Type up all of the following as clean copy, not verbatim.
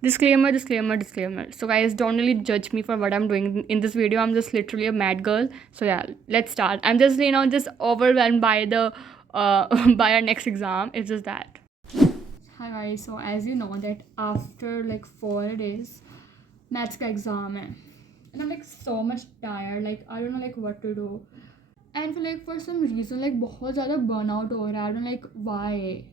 Disclaimer, disclaimer, disclaimer. So guys, don't really judge me for what I'm doing in this video. I'm just literally a mad girl. So yeah, let's start. I'm just, just overwhelmed by the by our next exam. It's just that. Hi guys, so as you know that after like 4 days, maths का exam है. And I'm like so much tired, like I don't know like what to do. And for some reason like बहुत ज़्यादा burnout हो रहा है. I don't know like why.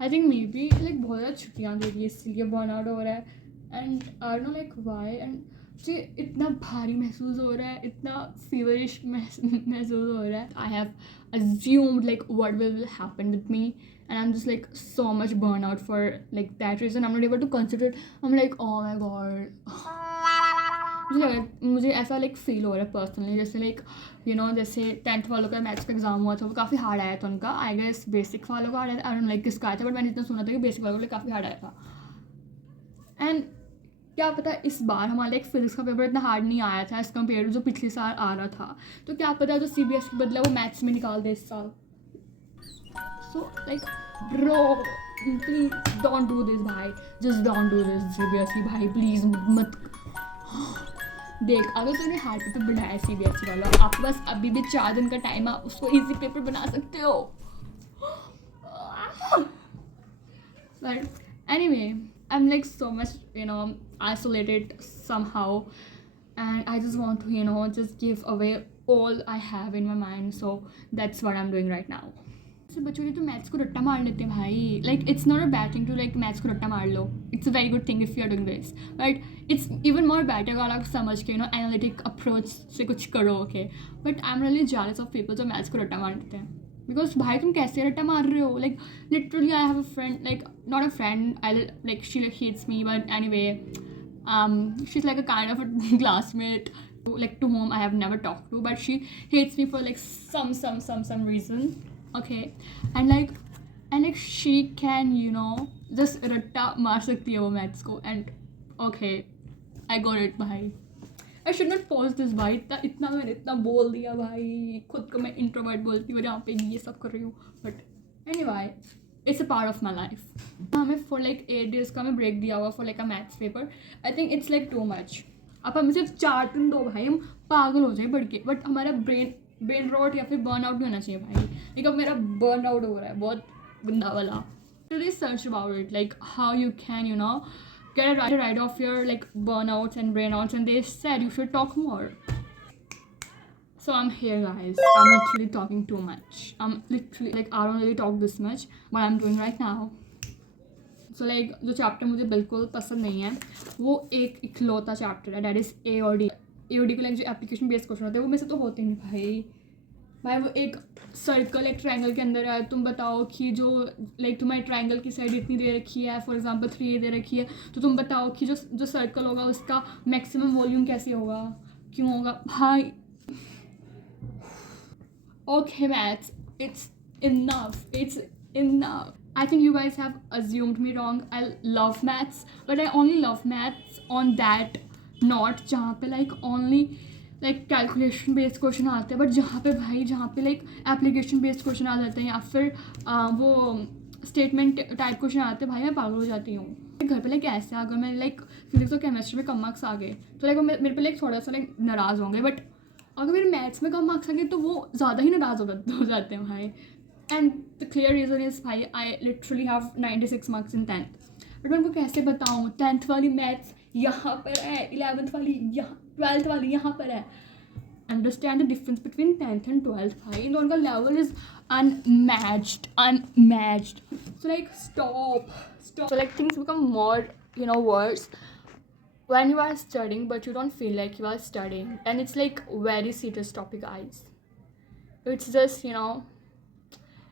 I think maybe like बहुत ज़्यादा छुट्टियाँ दे रही है इसलिए burnout हो रहा है. And I don't know like why. And मुझे इतना भारी महसूस हो रहा है, इतना feverish महसूस हो रहा है. I have assumed like what will happen with me, and I'm just like so much burnout for like that reason. I'm not able to concentrate. I'm like oh my god. मुझे ऐसा लाइक फील हो रहा है पर्सनली, जैसे लाइक जैसे 10th वालों का मैथ्स का एग्जाम हुआ था वो काफ़ी हार्ड आया था उनका. आई गेस बेसिक वालों का हार्ड आया था, आई डोंट लाइक किसका आया था, बट मैंने इतना सुना था कि बेसिक वालों के लिए काफ़ी हार्ड आया था. एंड क्या पता इस बार हमारा लाइक फिजिक्स का पेपर इतना हार्ड नहीं आया था एज़ कम्पेयर टू जो पिछले साल आ रहा था. तो क्या पता जो CBSE के बदला वो मैथ्स में निकाल दे इस साल. So like bro please don't do this भाई, just don't do this CBSE भाई, प्लीज़ मत. देख अगर तूने हार्ड पेपर बनाया CBSE वाला, आपके पास अभी भी 4 दिन का टाइम है, उसको इजी पेपर बना सकते हो. But anyway I am like so much isolated somehow, and I just want to just give away all I have in my mind. So that's what I'm doing right now. So बच्चों तो मैथ्स को रट्टा मार लेते हैं भाई. Like it's not a bad thing to like maths को रट्टा मार लो. It's a very good thing if you are doing this, but it's even more better अगर आप समझ के एनालिटिक अप्रोच से कुछ करो. Okay, but I am really jealous of people जो मैथ्स को रट्टा मार देते हैं. बिकॉज भाई तुम कैसे रट्टा मार रहे हो? Like literally I have a friend, like not a friend, I like she like hates me, but anyway she is like a kind of a classmate like to whom I have never talked to, but she hates me for like some reason. Okay, and she can just ratta maar sakti hai wo maths ko. And okay, I got it भाई. I should not post this भाई. इतना मैंने इतना बोल दिया भाई. खुद को मैं introvert बोलती हूँ, यहाँ पे ये सब कर रही हूँ. But anyway, it's a part of my life. हमें for like 8 days का हमें break दिया हुआ for like a maths paper. I think it's like too much. अब हमें सिर्फ 4 दिन दो भाई, हम पागल हो जाए बढ़ के. बट हमारा ब्रेन रॉट या फिर बर्न आउट नहीं होना चाहिए भाई. लेकिन अब मेरा बर्न आउट हो रहा है बहुत गंदा वाला. Really search about it, like how you can get a ride off your like burnouts and brainouts, and they said you should talk more. So I'm here guys, I'm literally talking too much. I'm literally like I don't really talk this much, but I'm doing right now. So like जो चैप्टर मुझे बिल्कुल पसंद नहीं है वो एक इकलौता चैप्टर है, डेट इज़ AOD. AOD के लाइक जो एप्लीकेशन बेस्ड क्वेश्चन होते हैं वो में से तो होते नहीं भाई. वो एक सर्कल एक ट्रायंगल के अंदर है. तुम बताओ कि जो लाइक तुम्हारे ट्रायंगल की साइड इतनी दे रखी है, फॉर एग्जांपल 3 दे रखी है, तो तुम बताओ कि जो सर्कल होगा उसका मैक्सिमम वॉल्यूम कैसे होगा, क्यों होगा भाई. Okay maths, it's enough. I think you guys have assumed me wrong. I love maths, but I only love maths on that note जहाँ पे like only like calculation based question आते हैं, but जहाँ पे like application based question आ जाते हैं या फिर वो statement type question आते हैं भाई, मैं पागल हो जाती हूँ. घर पे like ऐसे अगर मैं like फिजिक्स और केमिस्ट्री में कम मार्क्स आ गए तो like मेरे पे like थोड़ा सा like नाराज़ होंगे, बट अगर मेरे मैथ्स में कम मार्क्स आ गए तो वो ज़्यादा ही नाराज़ हो जाते हैं भाई. And the clear reason is भाई I literally have 96 marks in 10th. बट मैं उनको कैसे बताऊँ 10th वाली मैथ्स यहाँ पर है, 11th वाली यहाँ, 12th वाली यहाँ पर है. Understand the difference between 10th and 12th भाई. इन दोनों का level is unmatched. So like stop. So like things become more worse when you are studying but you don't feel like you are studying, and it's like very serious topic guys. It's just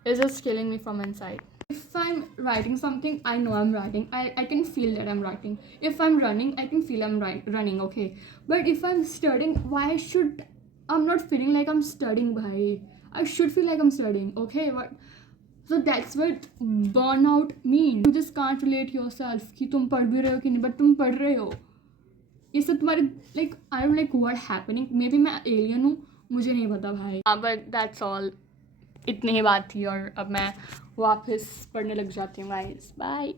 it's just killing me from inside. If I'm writing something, I know I'm writing. I can feel that I'm writing. If I'm running, I can feel I'm running, okay? But if I'm studying, why should I'm not feeling like I'm studying bhai? I should feel like I'm studying, okay? But so that's what burnout means. You just can't relate yourself कि तुम पढ़ भी रहे हो कि नहीं, but तुम पढ़ रहे हो. ये सब तुम्हारे like I don't like what happening. Maybe मैं alien हूँ, मुझे नहीं पता भाई. But that's all. इतनी ही बात थी और अब मैं वापस पढ़ने लग जाती हूँ गाइस. बाय.